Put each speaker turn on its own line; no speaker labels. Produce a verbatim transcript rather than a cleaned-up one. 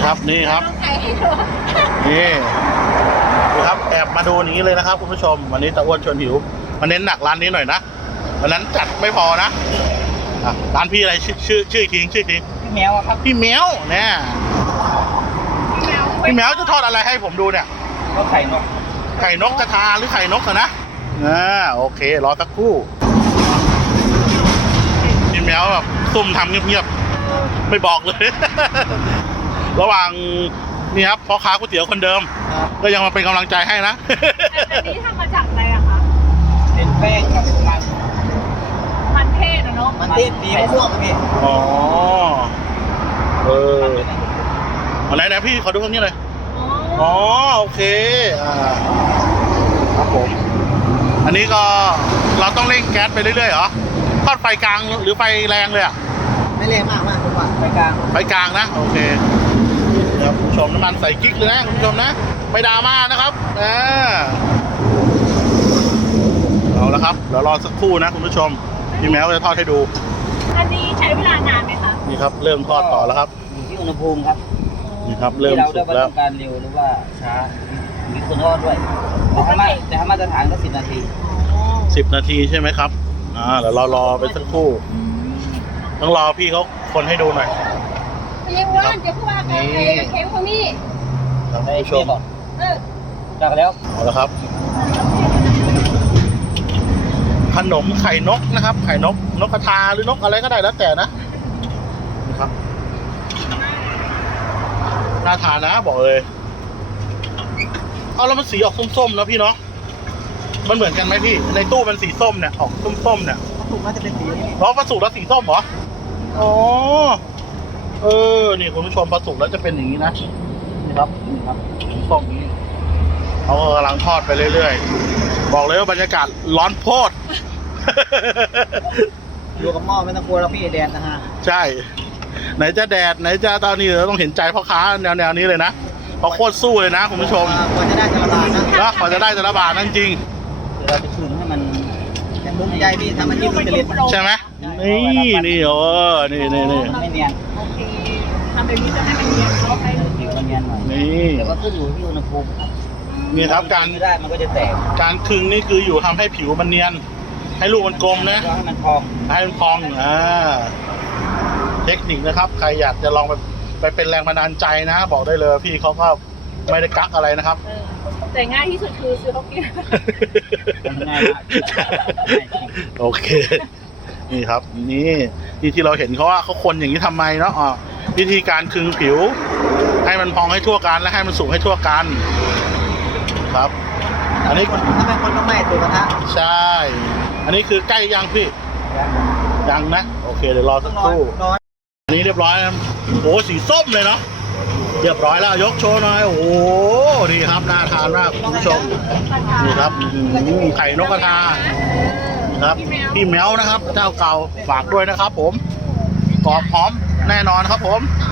ครับนี่ครับนี่นี่ครับแอบมาดูอย่างนี้เลยนะครับคุณผู้ชมวันนี้ตะอ้วนชวนหิวมาเน้นหนักร้านนี้หน่อยนะวันนั้นจัดไม่พอนะร้านพี่อะไรชื่อชื่อชื่ออีกทีชื่ออีกที
พี่แมวครับ
พี่แมวเนี่ยพี่แมวจะทอดอะไรให้ผมดูเนี่ย
ก็ไข่นก
ไข่นกกระทาหรือไข่นกนะอ่าโอเครอสักครู่พี่แมวแบบซุ่มทำเงียบๆไม่บอกเลย ระหว่างนี่ครับพ่อค้าก๋วยเตี๋ยวคนเดิมก็ยังมาเป็นกำลังใจให้นะ
อันนี้ทำมาจากอะไรอะคะ
เป็นแป้งกับมัน
มันเทศนะเนาะ
มันเทศปีมะม่วงพี่
อ๋อเอออะไรนะพี่ขอดูตรงนี้เลยอ๋อโอเคอ่าครับผมอันนี้ก็เราต้องเร่งแก๊สไปเรื่อยๆเหรอทอดไฟกลางหรือไฟแรงเลยอ่ะ
ไม่แรงมากมากคุณว่าไฟกลาง
ไฟกลางนะโอเคครับคุณผู้ชมน้ำมันใส่กิ๊กเลยนะคุณผู้ชมนะไม่ดราม่านะครับอ่าเอาละครับเดี๋ยวรอสักครู่นะคุณผู้ชมพี่แมวจะทอดให้ดู
อันนี้ใช้เวลานานไหมคะ
นี่ครับเริ่มทอดต่อแล้วครับ
อยู่ที่อุณหภูมิครับ
นี่ครับเริ่มสุกแล้ว
การเร็วหรือว่าช้ามีคนทอดด้วยแต่ถ้ามาแต่ถ้ามาตรฐานก็สิบนาที
สิบนาทีใช่ไหมครับอ่าเดี๋ยวเรารอไปสักครู่ต้องรอพี่เขาคนให้ดูหน่อย
ยังว่านจะพูดว่าไงเค็มของนี่
ท่านผู้ชม
เออ
จากแล้ว
เอาละครับขนมไข่นกนะครับไข่นกนกกระทาหรือนกอะไรก็ได้แล้วแต่นะนี่ครับน่าทานนะบอกเลยเอาแล้วมันสีออกส้มๆนะพี่เนาะมันเหมือนกันไหมพี่ในตู้มันสีส้มเนี่ยออกส้มๆเนี่ย
ถูกน่าจะเป็นสีนี้
เพราะปลาสุกแล้วสีส้มเหรออ๋อเออนี่คุณผู้ชมปลาสุกแล้วจะเป็นอย่างนี้นะ
นี่ครับนี่ครับ
ส้มนี้เขากำลังทอดไปเรื่อยๆบอกเลยว่าบรรยากาศร้อนโพด
อยู่กับหม้อไม่ต้องกลัวแล้วพี่แดดนะฮะ
ใช่ไหนจะแดดไหนจะตอนนี้เราต้องเห็นใจพ่อค้าแนวๆนี้เลยนะเขาโคตรสู้เลยนะคุณผู้ชม
กว่าจะได้แต่ละบาทนะ
แล้วกว่าจะได้แต่ละบาทนั่นจริง
เดี๋ยวเราจะคืนให้มันแต่มุมใจพี่ทำมันยิ่งเป็นเล็ด
ใช่ไหมนี่นี่โอ้นี่นี่นี่
ไม่เนียน
โอเคทำแบบนี้จะให้มันเนียนเข้าไป
ผิวมันเนียนหน่อย
นี่
แต่ก็ขึ้นอยู่ที่อุณหภูมิ
นี่ครับการ
ได้มันก็จะแตก
การคึงนี่คืออยู่ทำให้ผิวมันเนียนให้ลูกมันกลมนะ
ให้มันพอง
ให้มันพองอ่าเทคนิคนะครับใครอยากจะลองไปไปเป็นแรงบันดาลใจนะบอกได้เลยพี่เขาก็ไม่ได้กักอะไรนะครับ
แต่ง่ายที่สุดคือซื้อเขากิน
ง่ายมาก
โอเคนี่ครับนี่ที่ที่เราเห็นเขาว่าเขาคนอย่างนี้ทำไมเนาะอ๋อวิธีการคึงผิวให้มันพองให้ทั่วกันและให้มันสุกให้ทั่วกันครับอันนี้
ถ้าเป็นคนต้องไม่ตัวกระทะ
ใช่อันนี้คือใกล้ยังพี่ยังนะโอเคเดี๋ยวรอสักครู่อันนี้เรียบร้อยแล้วโอ้สีส้มเลยเนาะเรียบร้อยแล้วยกโชว์หน่อยโอ้โหนี่ครับน่าทานมากคุณผู้ชมนี่ครับไข่นกกระทาครับพี่แมวนะครับเจ้าเก่าฝากด้วยนะครับผมกรอบหอมแน่นอนครับผม